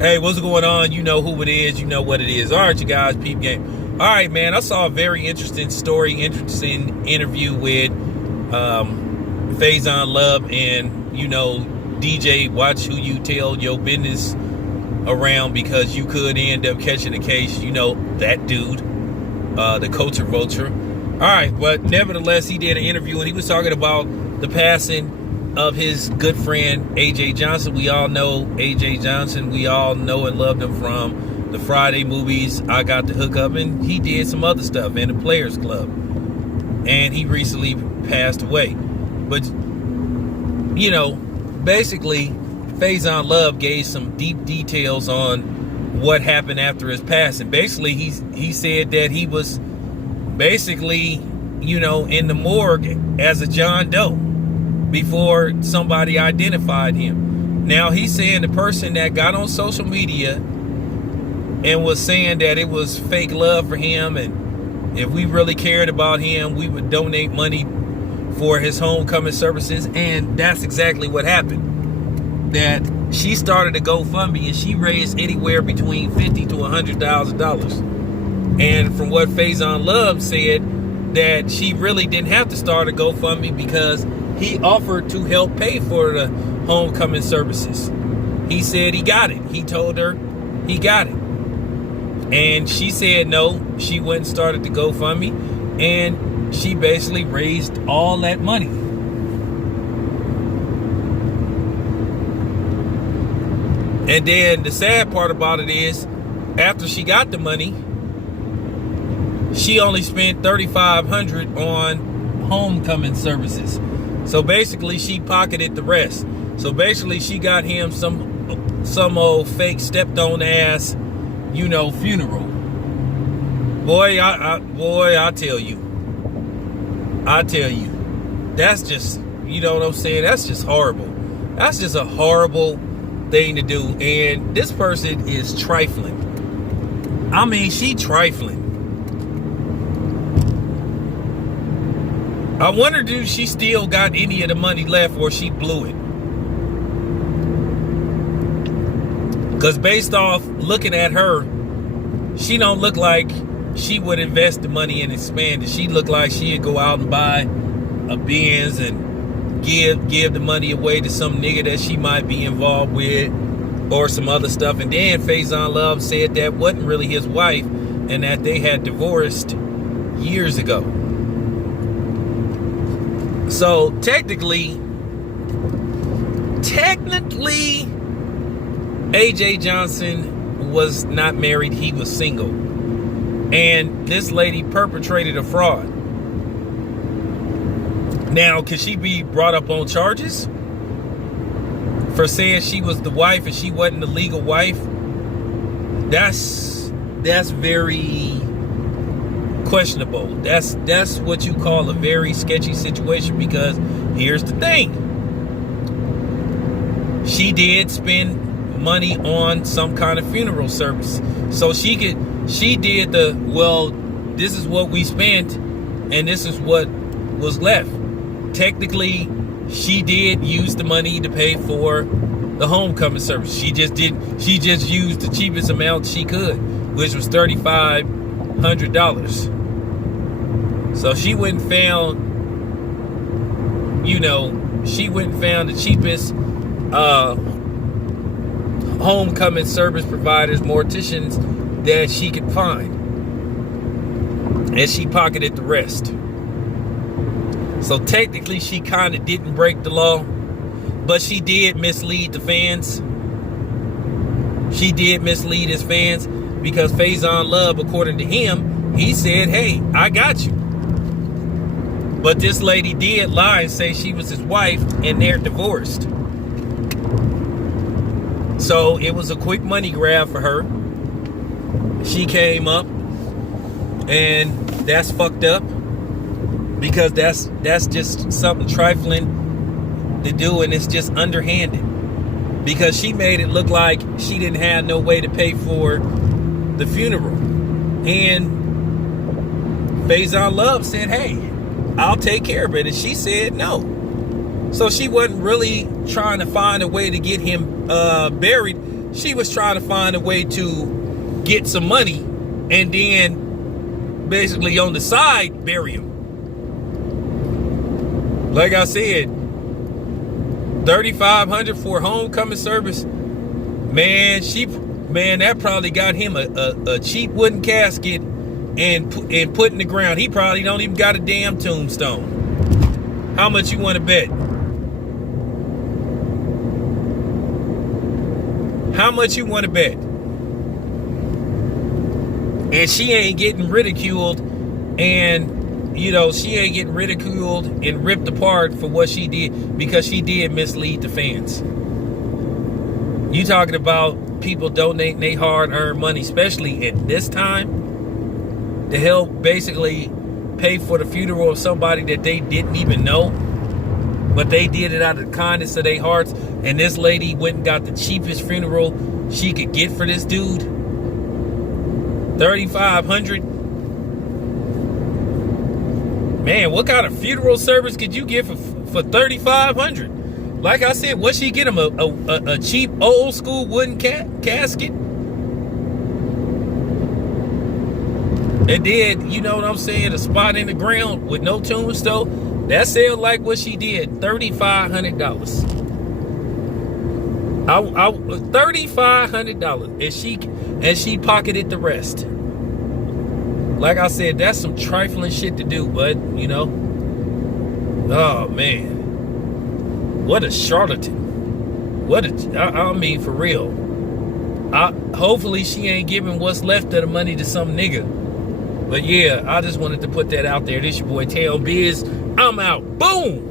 Hey, what's going on? You know who it is. You know what it is. All right, you guys, peep game. All right, man. I saw a very interesting interview with Faizon Love and, DJ Watch Who You Tell Your Business around, because you could end up catching a case. That dude, the culture vulture. All right, but nevertheless, he did an interview and he was talking about the passing of his good friend AJ Johnson. We all know AJ Johnson. We all know and loved him from the Friday movies, I Got the Hookup, and he did some other stuff in the Players Club. And he recently passed away. But basically, Faizon Love gave some deep details on what happened after his passing. Basically, he said that he was basically, in the morgue as a John Doe before somebody identified him. Now, he's saying the person that got on social media and was saying that it was fake love for him, and if we really cared about him, we would donate money for his homecoming services. And that's exactly what happened. That she started a GoFundMe and she raised anywhere between $50,000 to $100,000. And from what Faizon Love said, that she really didn't have to start a GoFundMe because he offered to help pay for the homecoming services. He said he got it. He told her he got it. And she said no. She went and started the GoFundMe, and she basically raised all that money. And then the sad part about it is, after she got the money, she only spent $3,500 on homecoming services. So basically, she pocketed the rest. So basically, she got him some old fake stepped on ass, funeral. Boy, I tell you, that's just, you know what I'm saying? That's just horrible. That's just a horrible thing to do. And this person is trifling. I mean, she trifling. I wonder, do she still got any of the money left, or she blew it? Because based off looking at her, she don't look like she would invest the money and expand it. She look like she'd go out and buy a Benz and give the money away to some nigga that she might be involved with, or some other stuff. And then Faizon Love said that wasn't really his wife and that they had divorced years ago. So technically, AJ Johnson was not married. He was single. And this lady perpetrated a fraud. Now, could she be brought up on charges for saying she was the wife and she wasn't the legal wife? That's very questionable. That's what you call a very sketchy situation, because here's the thing. She did spend money on some kind of funeral service. So she did this is what we spent and this is what was left. Technically, she did use the money to pay for the homecoming service. She just used the cheapest amount she could, which was $3,500. So she went and found the cheapest homecoming service providers, morticians that she could find, and she pocketed the rest. So technically, she kind of didn't break the law, but she did mislead the fans. She did mislead his fans, because Faizon Love, according to him, he said, hey, I got you. But this lady did lie and say she was his wife, and they're divorced. So it was a quick money grab for her. She came up, and that's fucked up, because that's just something trifling to do, and it's just underhanded, because she made it look like she didn't have no way to pay for the funeral. And Faizon Love said, hey, I'll take care of it. And she said no. So she wasn't really trying to find a way to get him buried. She was trying to find a way to get some money and then basically on the side bury him. Like I said, $3,500 for homecoming service. Man, that probably got him a cheap wooden casket and put in the ground. He probably don't even got a damn tombstone. How much you want to bet? How much you want to bet? And she ain't getting ridiculed, and she ain't getting ridiculed and ripped apart for what she did, because she did mislead the fans. You talking about people donating their hard-earned money, especially at this time, to help basically pay for the funeral of somebody that they didn't even know, but they did it out of the kindness of their hearts. And this lady went and got the cheapest funeral she could get for this dude. $3,500. Man, what kind of funeral service could you get for $3,500? Like I said, what she get him, a cheap old school wooden casket? And then, you know what I'm saying, a spot in the ground with no tombstone. That sounds like what she did. $3,500. $3,500, and she pocketed the rest. Like I said, that's some trifling shit to do, but oh man, what a charlatan! I mean, for real. Hopefully she ain't giving what's left of the money to some nigga. But yeah, I just wanted to put that out there. This your boy Tail Biz. I'm out. Boom.